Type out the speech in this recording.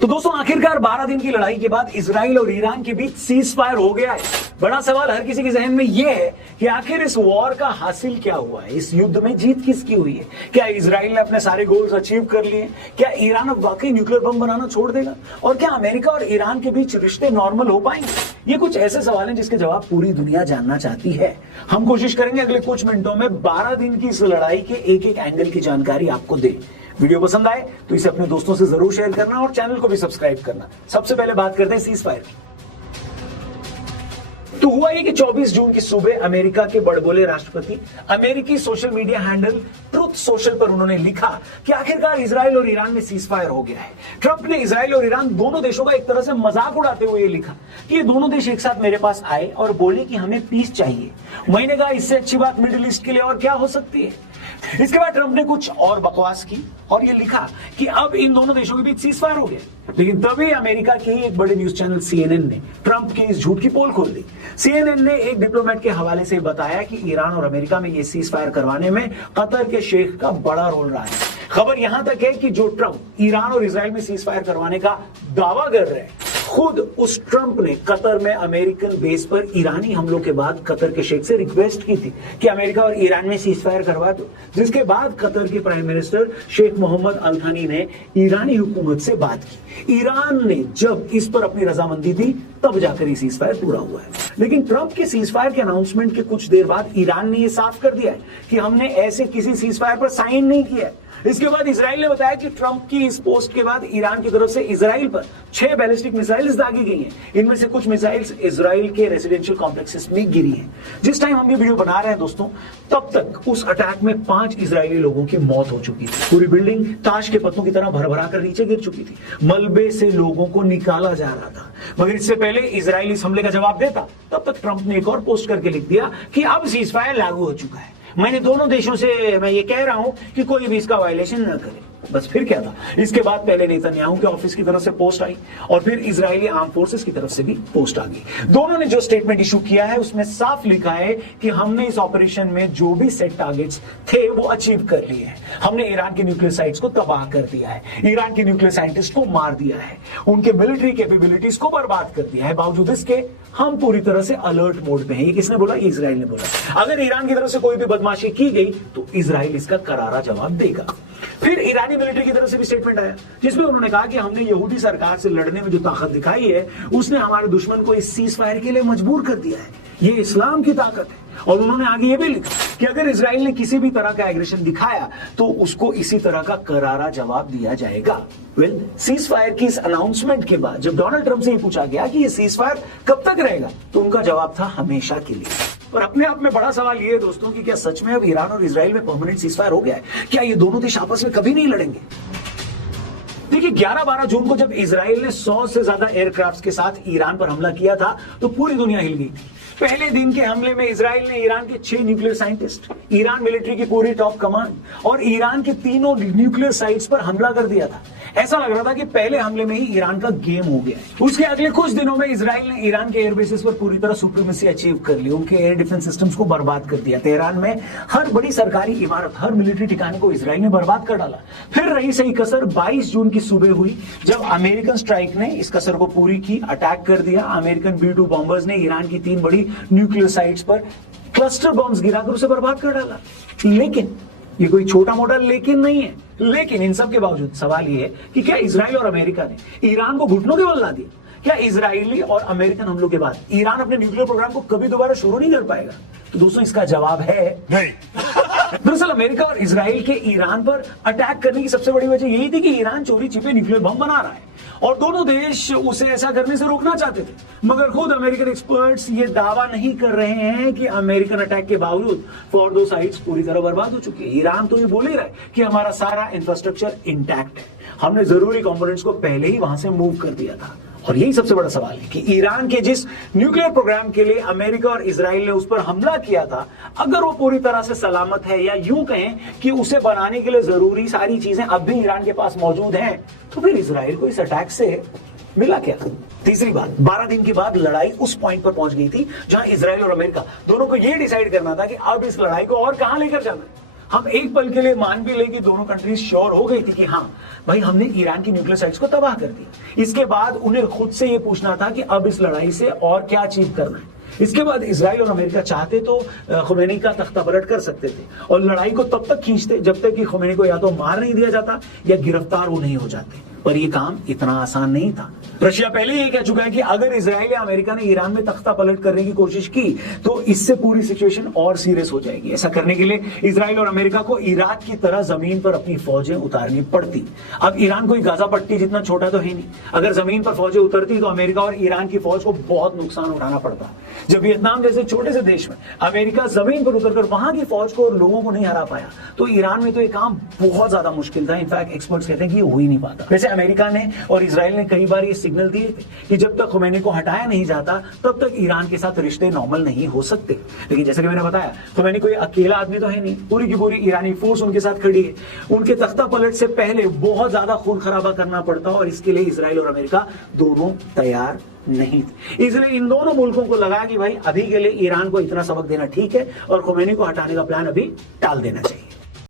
तो दोस्तों आखिरकार 12 दिन की लड़ाई के बाद इजराइल और ईरान के बीच सीज फायर हो गया है। बड़ा सवाल हर किसी के जहन में यह है कि आखिर इस वॉर का हासिल क्या हुआ है, इस युद्ध में जीत किसकी हुई है। क्या इजराइल ने अपने सारे गोल्स अचीव कर लिए? क्या ईरान अब वाकई न्यूक्लियर बम बनाना छोड़ देगा? और क्या अमेरिका और ईरान के बीच रिश्ते नॉर्मल हो पाएंगे? ये कुछ ऐसे सवाल हैं जिसके जवाब पूरी दुनिया जानना चाहती है। हम कोशिश करेंगे अगले कुछ मिनटों में 12 दिन की इस लड़ाई के एक एक एंगल की जानकारी आपको दे। वीडियो पसंद आए तो इसे अपने दोस्तों से जरूर शेयर करना और चैनल को भी सब्सक्राइब करना। सबसे पहले बात करते हैं सीज फायर की। तो हुआ ये कि 24 जून की सुबह अमेरिका के बड़बोले राष्ट्रपति अमेरिकी social media handle truth social पर उन्होंने लिखा कि आखिरकार इजराइल और ईरान में सीज फायर हो गया है। ट्रंप ने इजराइल और ईरान दोनों देशों का एक तरह से मजाक उड़ाते हुए लिखा कि ये दोनों देश एक साथ मेरे पास आए और बोले कि हमें पीस चाहिए। मैंने कहा इससे अच्छी बात मिडिल ईस्ट के लिए और क्या हो सकती है। इसके बाद ट्रंप ने कुछ और बकवास की और ये लिखा कि अब इन दोनों देशों के बीच सीज फायर हो गया। लेकिन तभी अमेरिका के एक बड़े न्यूज चैनल CNN ने ट्रंप की इस झूठ की पोल खोल दी। CNN ने एक डिप्लोमेट के हवाले से बताया कि ईरान और अमेरिका में ये सीज फायर करवाने में कतर के शेख का बड़ा रोल रहा है। खबर यहां तक है कि जो ट्रंप ईरान और इजराइल में सीज फायर करवाने का दावा कर रहे हैं, खुद उस ट्रंप ने कतर में अमेरिकन बेस पर ईरानी हमलों के बाद कतर के शेख से रिक्वेस्ट की थी कि अमेरिका और ईरान में सीज फायर करवा दो। जिसके बाद कतर के प्राइम मिनिस्टर शेख मोहम्मद अल थानी ने ईरानी हुकूमत से बात की। ईरान ने जब इस पर अपनी रजामंदी दी तब जाकर ये सीज फायर पूरा हुआ है। लेकिन ट्रंप के सीज फायर के अनाउंसमेंट के कुछ देर बाद ईरान ने यह साफ कर दिया है कि हमने ऐसे किसी सीज फायर पर साइन नहीं किया है। इसके बाद इजराइल ने बताया कि ट्रंप की इस पोस्ट के बाद ईरान की तरफ से इजराइल पर 6 बैलिस्टिक मिसाइल्स दागी गई हैं। इनमें से कुछ मिसाइल्स इजराइल के रेजिडेंशियल कॉम्प्लेक्सेस में गिरी हैं। जिस टाइम हम ये वीडियो बना रहे हैं दोस्तों, तब तक उस अटैक में 5 इजरायली लोगों की मौत हो चुकी थी। पूरी बिल्डिंग ताश के पत्तों की तरह भर कर नीचे गिर चुकी थी। मलबे से लोगों को निकाला जा रहा था। मगर इससे पहले इजराइल इस हमले का जवाब देता, तब तक ट्रंप ने एक और पोस्ट करके लिख दिया कि अब सीज फायर लागू हो चुका है। मैंने दोनों देशों से मैं ये कह रहा हूं कि कोई भी इसका वायलेशन न करे। बस फिर क्या था, इसके बाद पहले नेतन्याहू के ऑफिस की तरफ से पोस्ट आई और फिर इजरायली आर्म फोर्सेस की तरफ से भी पोस्ट आ गई। दोनों ने जो स्टेटमेंट इशू किया है उसमें साफ लिखा है कि हमने इस ऑपरेशन में जो भी सेट टारगेट्स थे वो अचीव कर लिए हैं। हमने ईरान के न्यूक्लियर साइट्स को तबाह कर दिया है, ईरान के न्यूक्लियर साइंटिस्ट को मार दिया है, उनके मिलिट्री कैपेबिलिटीज को बर्बाद कर दिया है। बावजूद इसके हम पूरी तरह से अलर्ट मोड पे हैं। ये किसने बोला? ये इजराइल ने बोला। अगर ईरान की तरफ से कोई भी बदमाशी की गई तो इजराइल इसका करारा जवाब देगा। फिर ईरानी मिलिट्री की तरफ से भी स्टेटमेंट आया जिसमें उन्होंने कहा कि हमने यहूदी सरकार से लड़ने में जो ताकत दिखाई है उसने हमारे दुश्मन को इस सीज फायर के लिए मजबूर कर दिया है। ये इस्लाम की ताकत है। और उन्होंने आगे ये भी लिखा कि अगर इजराइल ने किसी भी तरह का एग्रेशन दिखाया तो उसको इसी तरह का करारा जवाब दिया जाएगा। सीज फायर की इस अनाउंसमेंट के बाद जब डोनाल्ड ट्रंप से ये पूछा गया कि ये सीज फायर कब तक रहेगा, तो उनका जवाब था हमेशा के लिए। और अपने आप में बड़ा सवाल ये है दोस्तों कि क्या सच में अब ईरान और इजराइल में परमानेंट सीज फायर हो गया है? क्या ये दोनों देश आपस में कभी नहीं लड़ेंगे? देखिए 11-12 जून को जब इजराइल ने 100 से ज्यादा एयरक्राफ्ट के साथ ईरान पर हमला किया था तो पूरी दुनिया हिल गई थी। पहले दिन के हमले में इजराइल ने ईरान के 6 न्यूक्लियर साइंटिस्ट, ईरान मिलिट्री की पूरी टॉप कमांड और ईरान के तीनों न्यूक्लियर साइट्स पर हमला कर दिया था। ऐसा लग रहा था कि पहले हमले में ही ईरान का गेम हो गया है। उसके अगले कुछ दिनों में इजराइल ने ईरान के एयरबेसेस पर पूरी तरह सुप्रीमेसी अचीव कर ली, उनके एयर डिफेंस सिस्टम्स को बर्बाद कर दिया। तेहरान में हर बड़ी सरकारी इमारत, हर मिलिट्री ठिकाने को इजराइल ने बर्बाद कर डाला। फिर रही सही कसर 22 जून की सुबह हुई जब अमेरिकन स्ट्राइक ने इस कसर को पूरी की, अटैक कर दिया। अमेरिकन B-2 बॉम्बर्स ने ईरान की 3 बड़ी न्यूक्लियर साइट्स पर क्लस्टर बॉम्ब्स गिराकर उसे बर्बाद कर डाला। लेकिन ये कोई छोटा मोटा लेकिन नहीं है। लेकिन इन सब के बावजूद सवाल ये है कि क्या इजराइल और अमेरिका ने ईरान को घुटनों के बल ला दिया? क्या इजरायली और अमेरिकन हमलों के बाद ईरान अपने न्यूक्लियर प्रोग्राम को कभी दोबारा शुरू नहीं कर पाएगा? तो दोस्तों इसका जवाब है नहीं। दरअसल अमेरिका और इजराइल के ईरान पर अटैक करने की सबसे बड़ी वजह यही थी कि ईरान चोरी छिपे न्यूक्लियर बम बना रहा है और दोनों देश उसे ऐसा करने से रोकना चाहते थे। मगर खुद अमेरिकन एक्सपर्ट्स ये दावा नहीं कर रहे हैं कि अमेरिकन अटैक के बावजूद फॉर्डो साइट्स पूरी तरह बर्बाद हो चुकी है। ईरान तो ये बोल ही रहा है कि हमारा सारा इंफ्रास्ट्रक्चर इंटैक्ट है, हमने जरूरी कंपोनेंट्स को पहले ही वहां से मूव कर दिया था। और यही सबसे बड़ा सवाल है कि ईरान के जिस न्यूक्लियर प्रोग्राम के लिए अमेरिका और इजराइल ने उस पर हमला किया था, अगर वो पूरी तरह से सलामत है या यूं कहें कि उसे बनाने के लिए जरूरी सारी चीजें अब भी ईरान के पास मौजूद हैं, तो फिर इजराइल को इस अटैक से मिला क्या? तीसरी बात, 12 दिन के बाद लड़ाई उस पॉइंट पर पहुंच गई थी जहां इजराइल और अमेरिका दोनों को यह डिसाइड करना था कि अब इस लड़ाई को और कहां लेकर जाना है। हम एक पल के लिए मान भी ले कि दोनों कंट्रीज श्योर हो गई थी कि हाँ भाई हमने ईरान की न्यूक्लियर साइट्स को तबाह कर दिया। इसके बाद उन्हें खुद से ये पूछना था कि अब इस लड़ाई से और क्या अचीव करना है। इसके बाद इजराइल और अमेरिका चाहते तो खुमैनी का तख्ता पलट कर सकते थे और लड़ाई को तब तक खींचते जब तक कि खुमैनी को या तो मार नहीं दिया जाता या गिरफ्तार वो नहीं हो जाते। पर यह काम इतना आसान नहीं था। रशिया पहले ही कह चुका है कि अगर इजराइल या अमेरिका ने ईरान में तख्ता पलट करने की कोशिश की तो इससे पूरी सिचुएशन और सीरियस हो जाएगी। ऐसा करने के लिए इजराइल और अमेरिका को इराक की तरह जमीन पर अपनी फौजें उतारनी पड़ती। अब ईरान कोई गाजा पट्टी जितना छोटा तो है नहीं। अगर जमीन पर फौजें उतरती तो अमेरिका और ईरान की फौज को बहुत नुकसान उठाना पड़ता। जब वियतनाम जैसे छोटे से देश में अमेरिका जमीन पर उतरकर वहां की फौज को और लोगों को नहीं हरा पाया तो ईरान में तो यह काम बहुत ज्यादा मुश्किल था। इनफैक्ट एक्सपर्ट्स कहते हैं कि ये हो ही नहीं पाता। वैसे अमेरिका ने और इजराइल ने कई बार ये सिग्नल दिए थे कि जब तक खुमैनी को हटाया नहीं जाता तब तक ईरान के साथ रिश्ते नॉर्मल नहीं हो सकते। लेकिन जैसे कि मैंने बताया खुमैनी कोई अकेला आदमी तो है नहीं, पूरी की पूरी ईरानी फोर्स उनके साथ खड़ी है। उनके तख्ता पलट से पहले बहुत ज्यादा खून खराबा करना पड़ता और इसके लिए इजराइल और अमेरिका दोनों तैयार नहीं थे। इसलिए इन दोनों मुल्कों को लगा कि भाई अभी के लिए ईरान को इतना सबक देना ठीक है और खुमैनी को हटाने का प्लान अभी टाल देना चाहिए।